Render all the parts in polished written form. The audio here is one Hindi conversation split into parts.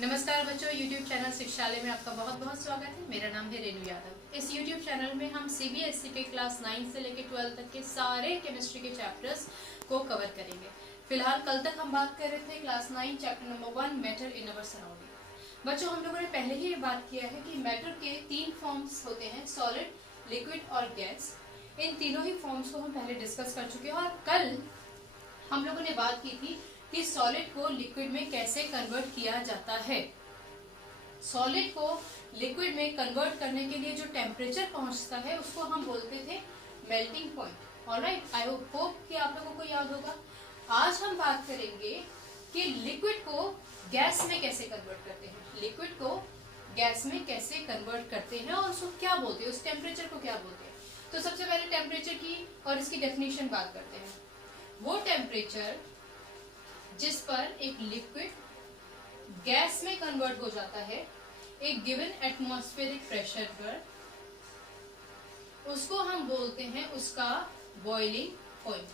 नमस्कार बच्चों, YouTube चैनल शिक्षालय में आपका बहुत बहुत स्वागत है। मेरा नाम है रेणु यादव। इस YouTube चैनल में हम CBSE के क्लास 9 से लेकर 12 तक के सारे केमिस्ट्री के चैप्टर्स को कवर करेंगे। फिलहाल कल तक हम बात कर रहे थे class 9 chapter number 1 matter in our surrounding. बच्चों, हम लोगों ने पहले ही ये बात किया है कि मैटर के 3 फॉर्म्स होते हैं, सॉलिड, लिक्विड और गैस। इन तीनों ही फॉर्म्स को हम पहले डिस्कस कर चुके हैं और कल हम लोगों ने बात की थी कि सॉलिड को लिक्विड में कैसे कन्वर्ट किया जाता है। सॉलिड को लिक्विड में कन्वर्ट करने के लिए जो टेम्परेचर पहुंचता है उसको हम बोलते थे melting point. Alright, I hope कि आप लोगों को याद होगा। आज हम बात करेंगे कि लिक्विड को गैस में कैसे कन्वर्ट करते हैं, लिक्विड को गैस में कैसे कन्वर्ट करते हैं और उसको क्या बोलते हैं, उस टेम्परेचर को क्या बोलते हैं। तो सबसे पहले टेम्परेचर की और इसकी डेफिनेशन बात करते हैं। वो टेम्परेचर जिस पर एक लिक्विड गैस में कन्वर्ट हो जाता है एक गिवन एटमॉस्फेरिक प्रेशर पर, उसको हम बोलते हैं उसका बॉइलिंग पॉइंट।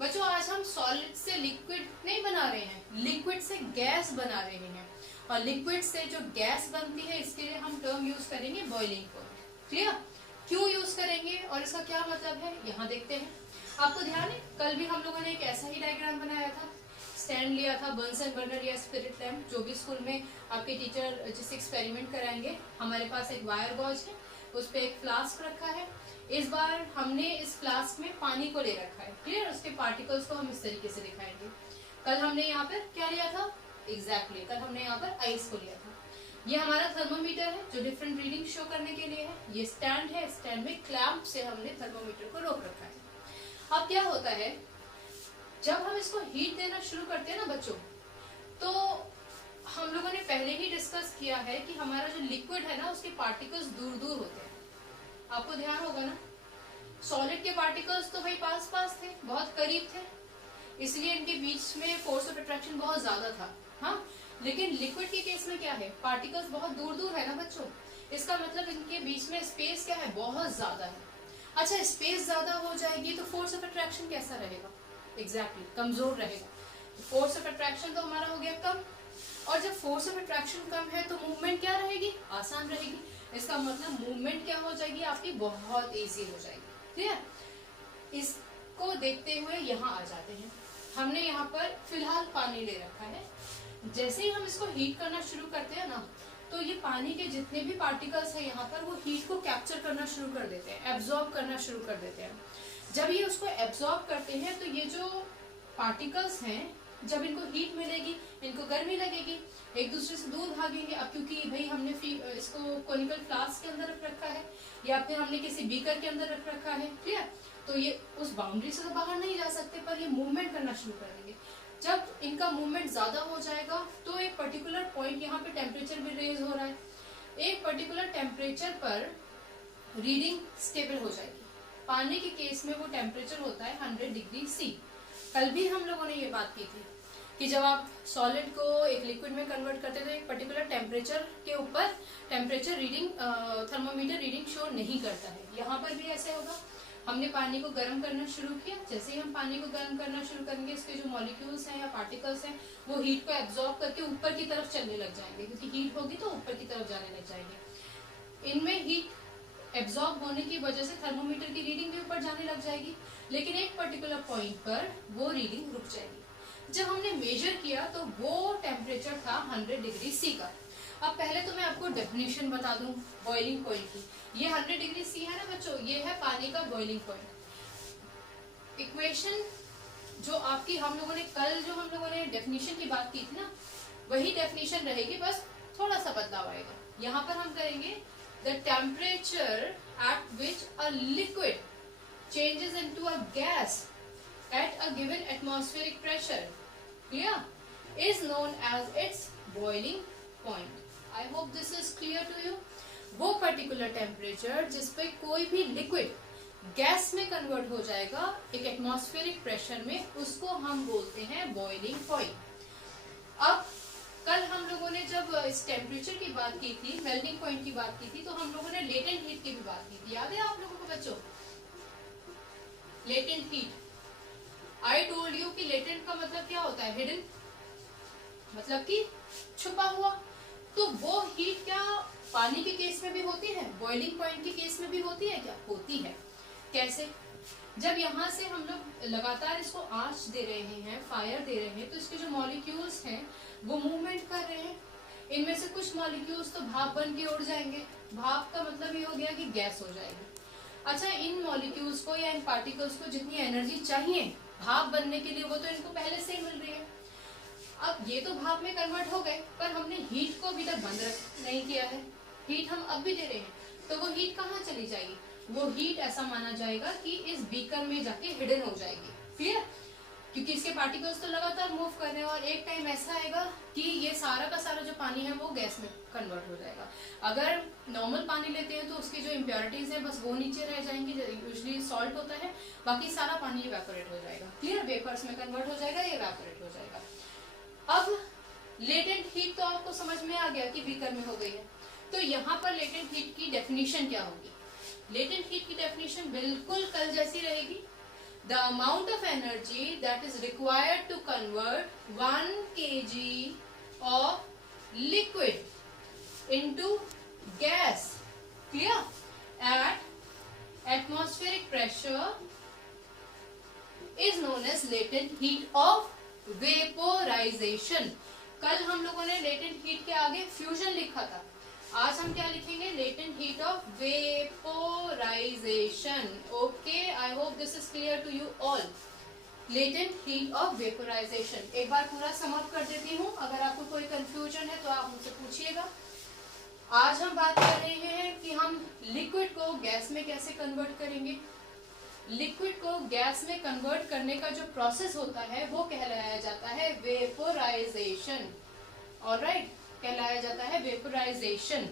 बच्चों, आज हम सॉलिड से लिक्विड नहीं बना रहे हैं, लिक्विड से गैस बना रहे हैं और लिक्विड से जो गैस बनती है इसके लिए हम टर्म यूज करेंगे बॉइलिंग पॉइंट। क्लियर? क्यों यूज करेंगे और इसका क्या मतलब है यहाँ देखते हैं। आपको ध्यान है कल भी हम लोगों ने एक ऐसा ही डायग्राम बनाया था, स्टैंड लिया था, बर्नसन बर्नर या स्पिरिट लैम्प, जो भी स्कूल में आपके टीचर जिससे एक्सपेरिमेंट कराएंगे। हमारे पास एक वायर गॉज है, उस पे एक फ्लास्क रखा है। इस बार हमने इस फ्लास्क में पानी को ले रखा है। क्लियर? उसके पार्टिकल्स को हम इस तरीके से दिखाएंगे। कल हमने यहाँ पर क्या लिया था? एग्जैक्टली कल हमने यहाँ पर आइस को लिया था। ये हमारा थर्मोमीटर है जो डिफरेंट रीडिंग शो करने के लिए है। ये स्टैंड है, स्टैंड में क्लैंप से हमने थर्मोमीटर को रोक रखा है। अब क्या होता है, जब हम इसको हीट देना शुरू करते हैं ना बच्चों, तो हम लोगों ने पहले ही डिस्कस किया है कि हमारा जो लिक्विड है ना उसके पार्टिकल्स दूर दूर होते हैं। आपको ध्यान होगा ना, सॉलिड के पार्टिकल्स तो भाई पास पास थे, बहुत करीब थे, इसलिए इनके बीच में फोर्स ऑफ अट्रैक्शन बहुत ज्यादा था। हाँ, लेकिन लिक्विड के केस में क्या है, पार्टिकल्स बहुत दूर दूर है ना बच्चों, इसका मतलब इनके बीच में स्पेस क्या है, बहुत ज्यादा है। अच्छा, स्पेस ज्यादा हो जाएगी तो फोर्स ऑफ अट्रैक्शन कैसा रहेगा? एग्जैक्टली कमजोर रहेगा। फोर्स ऑफ अट्रैक्शन तो हमारा हो गया कम, और जब फोर्स ऑफ अट्रैक्शन कम है तो मूवमेंट क्या रहेगी? आसान रहेगी। इसका मतलब मूवमेंट क्या हो जाएगी आपकी? बहुत इजी हो जाएगी। ठीक है? इसको देखते हुए यहाँ आ जाते हैं। हमने यहाँ पर फिलहाल पानी ले रखा है। जैसे ही हम इसको हीट करना शुरू करते हैं ना, तो ये पानी के जितने भी पार्टिकल्स है यहाँ पर वो हीट को कैप्चर करना शुरू कर देते हैं, एब्जॉर्ब करना शुरू कर देते हैं। जब ये उसको एब्जॉर्ब करते हैं तो ये जो पार्टिकल्स हैं, जब इनको हीट मिलेगी, इनको गर्मी लगेगी, एक दूसरे से दूर भागेंगे। अब क्योंकि भाई हमने इसको कोनिकल फ्लास्क के अंदर रख रखा है या फिर हमने किसी बीकर के अंदर रख रखा है, क्लियर? तो ये उस बाउंड्री से तो बाहर नहीं जा सकते, पर ये मूवमेंट करना शुरू कर देंगे। जब इनका मूवमेंट ज्यादा हो जाएगा तो एक पर्टिकुलर पॉइंट, यहाँ पे टेम्परेचर भी रेज हो रहा है, एक पर्टिकुलर टेम्परेचर पर रीडिंग स्टेबल हो जाएगी। पानी के केस में वो टेम्परेचर होता है 100 डिग्री सी। कल भी हम लोगों ने ये बात की थी कि जब आप सॉलिड को एक लिक्विड में कन्वर्ट करते तो एक पर्टिकुलर टेम्परेचर के ऊपर temperature reading thermometer reading show नहीं करता है। यहाँ पर भी ऐसे होगा। हमने पानी को गर्म करना शुरू किया, जैसे ही हम पानी को गर्म करना शुरू करेंगे इसके जो मॉलिक्यूल्स हैं या पार्टिकल्स हैं वो हीट को एब्जॉर्ब करके ऊपर की तरफ चलने लग जाएंगे, क्योंकि हीट होगी तो ऊपर की तरफ जाने लग जाएंगे। इनमें हीट एब्जॉर्ब होने की वजह से थर्मोमीटर की रीडिंग भी ऊपर जाने लग जाएगी, लेकिन एक पर्टिकुलर पॉइंट पर वो रीडिंग रुक जाएगी। जब हमने मेजर किया तो वो टेम्परेचर था 100 डिग्री सी का। अब पहले तो मैं आपको डेफिनेशन बता दूं बॉइलिंग पॉइंट की। ये 100 डिग्री सी है ना बच्चों, ये है पानी का बॉइलिंग पॉइंट। इक्वेशन जो आपकी हम लोगों ने डेफिनेशन की बात की थी ना, वही डेफिनेशन रहेगी, बस थोड़ा सा बदलाव आएगा। यहाँ पर हम करेंगे the temperature at which a liquid changes into a gas at a given atmospheric pressure, clear, is known as its boiling point. I hope this is clear to you. वो particular temperature जिस पे कोई भी liquid गैस में कन्वर्ट हो जाएगा एक एटमॉस्फेरिक प्रेशर में, उसको हम बोलते हैं बॉइलिंग पॉइंट। अब कल हम लोगों ने जब इस टेम्परेचर की बात की थी, मेल्टिंग पॉइंट की बात की थी, तो हम लोगों ने लेटेंट हीट की भी बात की थी। याद है आप लोगों को बच्चों? Latent heat, I told you कि लेटेंट का मतलब क्या होता है? हिडन, मतलब कि छुपा हुआ। वो हीट क्या पानी के केस में भी होती है, बॉइलिंग पॉइंट के केस में भी होती है क्या? होती है। कैसे? जब यहाँ से हम लोग लगातार इसको आंच दे रहे हैं, फायर दे रहे हैं, तो इसके जो मॉलिक्यूल्स हैं वो मूवमेंट कर रहे हैं। इनमें से कुछ मॉलिक्यूल्स तो भाप बन के उड़ जाएंगे। भाप का मतलब ये हो गया कि गैस हो जाएगी। अच्छा, इन मॉलिक्यूल्स को या इन पार्टिकल्स को जितनी एनर्जी चाहिए भाप बनने के लिए वो तो इनको पहले से ही मिल रही है। अब ये तो भाप में कन्वर्ट हो गए, पर हमने हीट को अभी तक बंद नहीं किया है। हीट हम अब भी दे रहे हैं, तो वो हीट कहाँ चली जाएगी? वो हीट ऐसा माना जाएगा कि इस बीकर में जाके हिडन हो जाएगी। क्लियर? क्योंकि इसके पार्टिकल्स तो लगातार मूव कर रहे हैं और एक टाइम ऐसा आएगा कि ये सारा का सारा जो पानी है वो गैस में कन्वर्ट हो जाएगा। अगर नॉर्मल पानी लेते हैं तो उसकी जो इम्प्योरिटीज है बस वो नीचे रह जाएंगी, यूजुअली सॉल्ट होता है, बाकी सारा पानी इवेपोरेट हो जाएगा। क्लियर? वेपर्स में कन्वर्ट हो जाएगा, ये इवेपोरेट हो जाएगा। अब लेटेंट हीट तो आपको समझ में आ गया कि बीकर में हो गई है, तो यहाँ पर लेटेंट हीट की डेफिनेशन क्या होगी? लेटेंट हीट की डेफिनेशन बिल्कुल कल जैसी रहेगी। The amount of energy that is required to convert 1 kg of liquid into gas, clear, at atmospheric pressure is known as latent heat of vaporization. कल हम लोगों ने latent heat के आगे fusion लिखा था, आज हम क्या लिखेंगे? Latent heat of vaporisation. Okay, I hope this is clear to you all. Latent heat of vaporisation एक बार पूरा समअप कर देती हूँ, अगर आपको कोई कंफ्यूजन है तो आप मुझसे पूछिएगा। आज हम बात कर रहे हैं कि हम लिक्विड को गैस में कैसे कन्वर्ट करेंगे। लिक्विड को गैस में कन्वर्ट करने का जो प्रोसेस होता है वो कहलाया जाता है वेपोराइजेशन। ऑलराइट, कहलाया जाता है वेपोराइजेशन।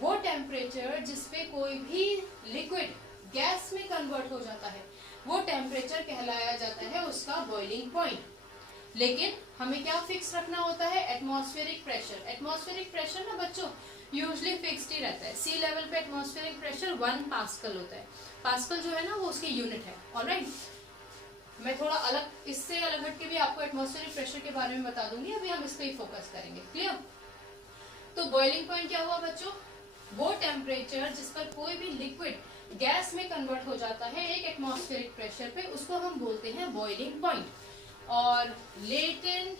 वो टेम्परेचर जिसपे कोई भी लिक्विड गैस में कन्वर्ट हो जाता है वो टेम्परेचर कहलाया जाता है उसका बॉइलिंग पॉइंट। लेकिन हमें क्या फिक्स रखना होता है? Atmospheric pressure. एटमॉस्फेरिक प्रेशर ना बच्चों यूजुअली फिक्स्ड ही रहता है। सी लेवल पे एटमॉस्फेरिक प्रेशर 1 पास्कल होता है। पास्कल जो है ना वो उसकी यूनिट है। ऑलराइट, मैं थोड़ा अलग, इससे अलग हट के भी आपको एटमॉस्फेरिक प्रेशर के बारे में बता दूंगी, अभी हम इस पे ही फोकस करेंगे। क्लियर? तो बॉइलिंग पॉइंट क्या हुआ बच्चों? वो टेम्परेचर जिस पर कोई भी लिक्विड गैस में कन्वर्ट हो जाता है एक एटमॉस्फेरिक प्रेशर पे, उसको हम बोलते हैं बॉइलिंग पॉइंट। और latent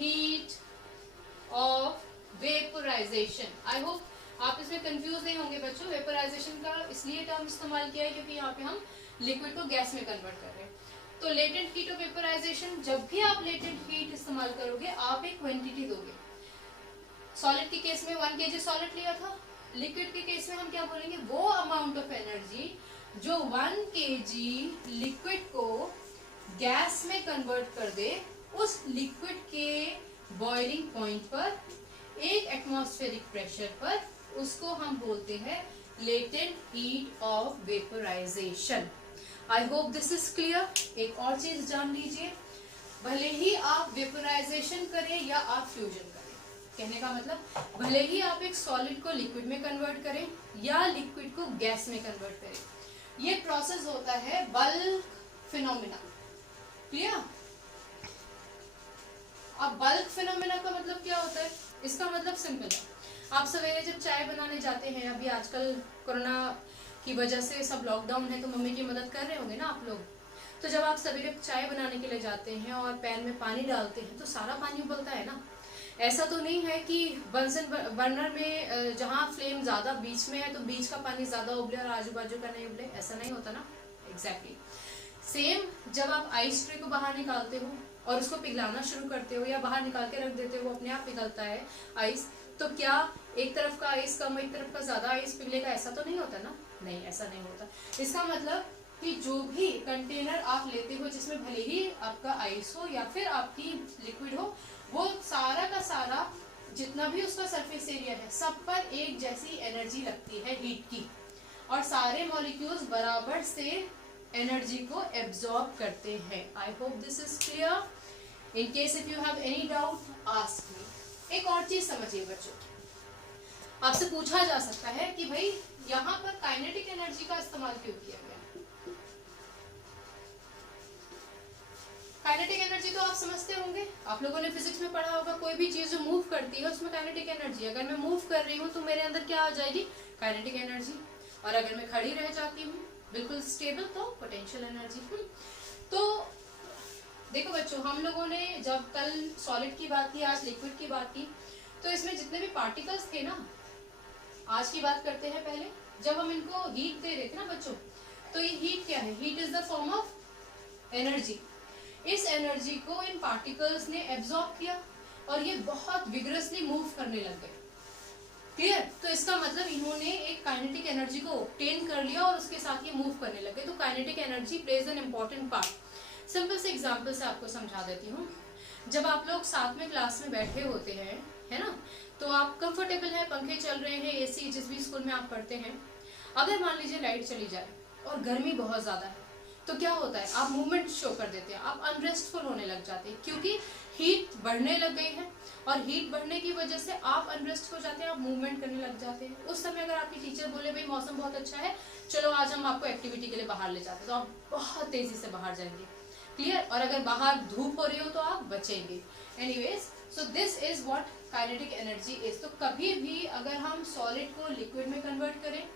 heat of vaporisation, I hope आप इसमें कंफ्यूज नहीं होंगे बच्चों। वेपोराइजेशन का इसलिए टर्म इस्तेमाल किया है क्योंकि यहाँ पे हम लिक्विड को गैस में कन्वर्ट कर रहे हैं। तो लेटेंट हीट ऑफ वेपोराइजेशन, जब भी आप लेटेंट हीट इस्तेमाल करोगे आप एक क्वांटिटी दोगे। सॉलिड के केस में 1 kg सॉलिड लिया था, लिक्विड के केस में हम क्या बोलेंगे? वो अमाउंट ऑफ एनर्जी जो 1 kg लिक्विड को गैस में कन्वर्ट कर दे, उस लिक्विड के बॉइलिंग पॉइंट पर एक एटमॉस्फेरिक प्रेशर पर, उसको हम बोलते हैं latent heat of vaporisation. I hope this is clear. एक और चीज जान लीजिए, भले ही आप वेपोराइजेशन करें या आप फ्यूजन करें, कहने का मतलब भले ही आप एक सॉलिड को लिक्विड में कन्वर्ट करें या लिक्विड को गैस में कन्वर्ट करें, ये प्रोसेस होता है बल्क फिनोमिना। क्लियर? अब बल्क फिनोमिना का मतलब क्या होता है? इसका मतलब सिंपल है, आप सवेरे जब चाय बनाने जाते हैं, अभी आजकल कोरोना की वजह से सब लॉकडाउन है तो मम्मी की मदद कर रहे होंगे ना आप लोग, तो जब आप सवेरे चाय बनाने के लिए जाते हैं और पैन में पानी डालते हैं तो सारा पानी उबलता है ना। ऐसा तो नहीं है कि बंसन बर्नर में जहाँ फ्लेम ज्यादा बीच में है तो बीच का पानी ज्यादा उबले और आजू बाजू का नहीं उबले, ऐसा नहीं होता ना। एग्जैक्टली सेम, जब आप आइस ट्रे को बाहर निकालते हो और उसको पिघलाना शुरू करते हो या बाहर निकाल के रख देते हो, वो अपने आप पिघलता है आइस, तो क्या एक तरफ का आइस कम एक तरफ का ज्यादा आइस पिघलेगा? ऐसा तो नहीं होता ना। नहीं, ऐसा नहीं होता। इसका मतलब कि जो भी कंटेनर आप लेते हो जिसमें भले ही आपका आइस हो या फिर आपकी लिक्विड हो, वो सारा का सारा जितना भी उसका सरफेस एरिया है सब पर एक जैसी एनर्जी लगती है हीट की, और सारे मॉलिक्यूल्स बराबर से एनर्जी को एब्जॉर्ब करते हैं। आई hope this is clear. In case if you have any doubt ask me. एक और चीज समझिए बच्चों, आपसे पूछा जा सकता है कि भाई यहाँ पर काइनेटिक एनर्जी का इस्तेमाल क्यों किया गया? काइनेटिक एनर्जी तो आप समझते होंगे, आप लोगों ने फिजिक्स में पढ़ा होगा, कोई भी चीज जो मूव करती है उसमें काइनेटिक एनर्जी, अगर मैं मूव कर रही हूँ तो मेरे अंदर क्या आ जाएगी, काइनेटिक एनर्जी, और अगर मैं खड़ी रह जाती हूँ बिल्कुल स्टेबल तो पोटेंशियल एनर्जी। तो देखो बच्चों, हम लोगों ने जब कल सॉलिड की बात की, आज लिक्विड की बात की, तो इसमें जितने भी पार्टिकल्स थे ना, आज की बात करते हैं पहले, जब हम इनको हीट दे रहे थे ना बच्चों, तो ये हीट क्या है, heat is the form of energy. इस एनर्जी को इन पार्टिकल्स ने एब्जॉर्ब किया और ये बहुत विगरसली मूव करने लग गए। क्लियर? तो इसका मतलब इन्होंने एक काइनेटिक एनर्जी को ऑब्टेन कर लिया और उसके साथ ये मूव करने लगे। तो kinetic energy plays an important part. Simple से एग्जांपल से आपको समझा देती हूँ। जब आप लोग साथ में क्लास में बैठे होते हैं, है ना, तो आप कंफर्टेबल है, पंखे चल रहे हैं, एसी, जिस भी स्कूल में आप पढ़ते हैं, अगर मान लीजिए लाइट चली जाए और गर्मी बहुत ज्यादा है, तो क्या होता है, आप मूवमेंट शो कर देते हैं, आप अनरेस्टफुल होने लग जाते हैं, क्योंकि हीट बढ़ने लग गई है और हीट बढ़ने की वजह से आप अनरेस्ट हो जाते हैं, आप मूवमेंट करने लग जाते हैं। उस समय अगर आपकी टीचर बोले भाई मौसम बहुत अच्छा है, चलो आज हम आपको एक्टिविटी के लिए बाहर ले जाते हैं, तो आप बहुत तेजी से बाहर जाएंगे। क्लियर? और अगर बाहर धूप हो रही हो तो आप बचेंगे। Anyways, so this is what kinetic energy is. तो कभी भी अगर हम सॉलिड को लिक्विड में कन्वर्ट करें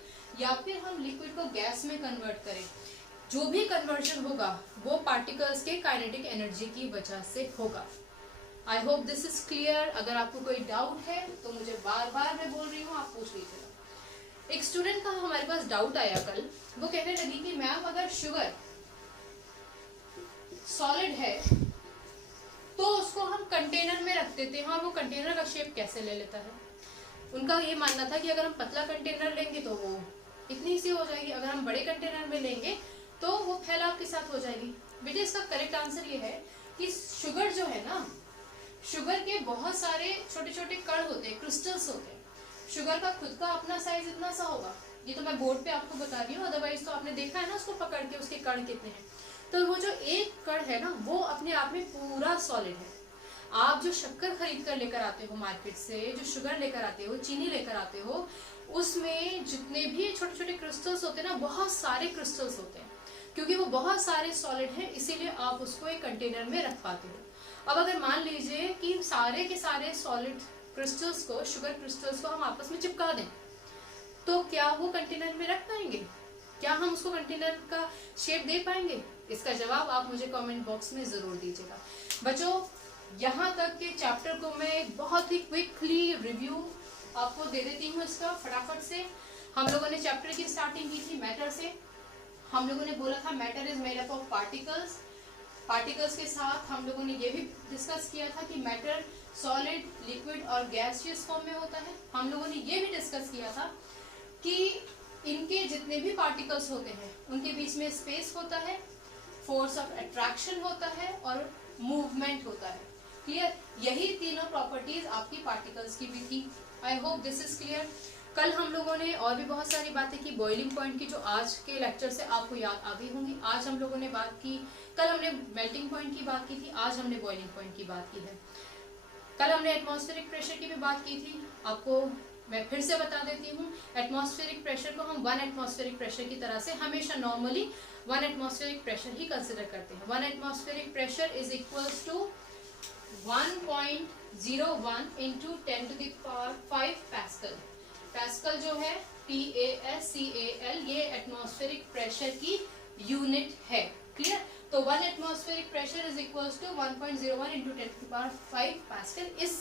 या फिर हम लिक्विड को गैस में कन्वर्ट करें, जो भी कन्वर्जन होगा वो पार्टिकल्स के काइनेटिक एनर्जी की वजह से होगा। आई होप दिस इज क्लियर। अगर आपको कोई डाउट है तो मुझे बार बार मैं बोल रही हूँ, आप पूछ लीजिएगा। एक स्टूडेंट का हमारे पास डाउट आया कल, वो कहने लगी कि मैम अगर शुगर सॉलिड है तो उसको हम कंटेनर में रख देते हैं और वो कंटेनर का शेप कैसे ले लेता है। उनका ये मानना था कि अगर हम पतला कंटेनर लेंगे तो वो इतनी सी हो जाएगी, अगर हम बड़े कंटेनर में लेंगे तो वो फैलाव के साथ हो जाएगी। बेटे इसका करेक्ट आंसर ये है कि शुगर जो है ना, शुगर के बहुत सारे छोटे छोटे कण होते हैं, क्रिस्टल्स होते हैं। शुगर का खुद का अपना साइज इतना सा होगा, ये तो मैं बोर्ड पे आपको बता रही हूँ, अदरवाइज तो आपने देखा है ना उसको पकड़ के उसके कण कितने हैं। तो वो जो एक कण है ना, वो अपने आप में पूरा सॉलिड है। आप जो शक्कर खरीद कर लेकर आते हो मार्केट से, जो शुगर लेकर आते हो, चीनी लेकर आते हो, उसमें जितने भी छोटे छोटे क्रिस्टल्स होते हैं ना, बहुत सारे क्रिस्टल्स होते हैं, क्योंकि वो बहुत सारे सॉलिड हैं, इसीलिए आप उसको एक कंटेनर में रख पाते हो। अब अगर मान लीजिए कि सारे के सारे सॉलिड क्रिस्टल्स को, शुगर क्रिस्टल्स को हम आपस में चिपका दें, तो क्या वो कंटेनर में रख पाएंगे? क्या हम उसको कंटेनर का शेप दे पाएंगे? इसका जवाब आप मुझे कमेंट बॉक्स में जरूर दीजिएगा। बच्चों, यहाँ तक के चैप्टर को मैं बहुत ही क्विकली रिव्यू आपको दे देती हूँ इसका फटाफट से। हम लोगों ने चैप्टर की स्टार्टिंग की थी मैटर से। हम लोगों ने बोला था matter is made up of particles. Particles के साथ हम लोगों ने ये भी डिस्कस किया था कि मैटर सॉलिड, लिक्विड और गैसियस फॉर्म में होता है। हम लोगों ने ये भी डिस्कस किया था कि इनके जितने भी पार्टिकल्स होते हैं उनके बीच में स्पेस होता है, फोर्स ऑफ अट्रैक्शन होता है और मूवमेंट होता है। क्लियर? यही तीनों प्रॉपर्टीज आपकी पार्टिकल्स की भी थी। आई होप दिस इज क्लियर। कल हम लोगों ने और भी बहुत सारी बातें की बॉइलिंग पॉइंट की, जो आज के लेक्चर से आपको याद आ गई होंगी। आज हम लोगों ने बात की, कल हमने मेल्टिंग पॉइंट की बात की थी, आज हमने बॉइलिंग पॉइंट की बात की है। कल हमने एटमॉस्फेरिक प्रेशर की भी बात की थी। आपको मैं फिर से बता देती हूँ, एटमॉस्फेरिक प्रेशर को हम 1 एटमॉस्फेरिक प्रेशर की तरह से हमेशा नॉर्मली 1 एटमॉस्फेरिक प्रेशर ही कंसिडर करते हैं। 1 atmospheric pressure is equals to 1.01 into 10 to the power 5 pascal. Pascal जो है PASCAL, ये एटमॉस्फेरिक प्रेशर की यूनिट है। क्लियर? तो 1 atmospheric pressure is equals to 1.01 into 10 to the power 5 pascal. इस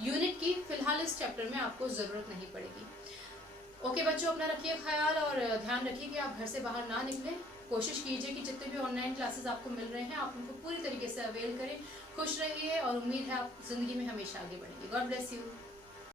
यूनिट की फिलहाल इस चैप्टर में आपको जरूरत नहीं पड़ेगी। ओके बच्चों, अपना रखिए ख्याल और ध्यान रखिए कि आप घर से बाहर ना निकलें। कोशिश कीजिए कि जितने भी ऑनलाइन क्लासेस आपको मिल रहे हैं आप उनको पूरी तरीके से अवेल करें। खुश रहिए और उम्मीद है आप जिंदगी में हमेशा आगे बढ़ेंगे। God bless you.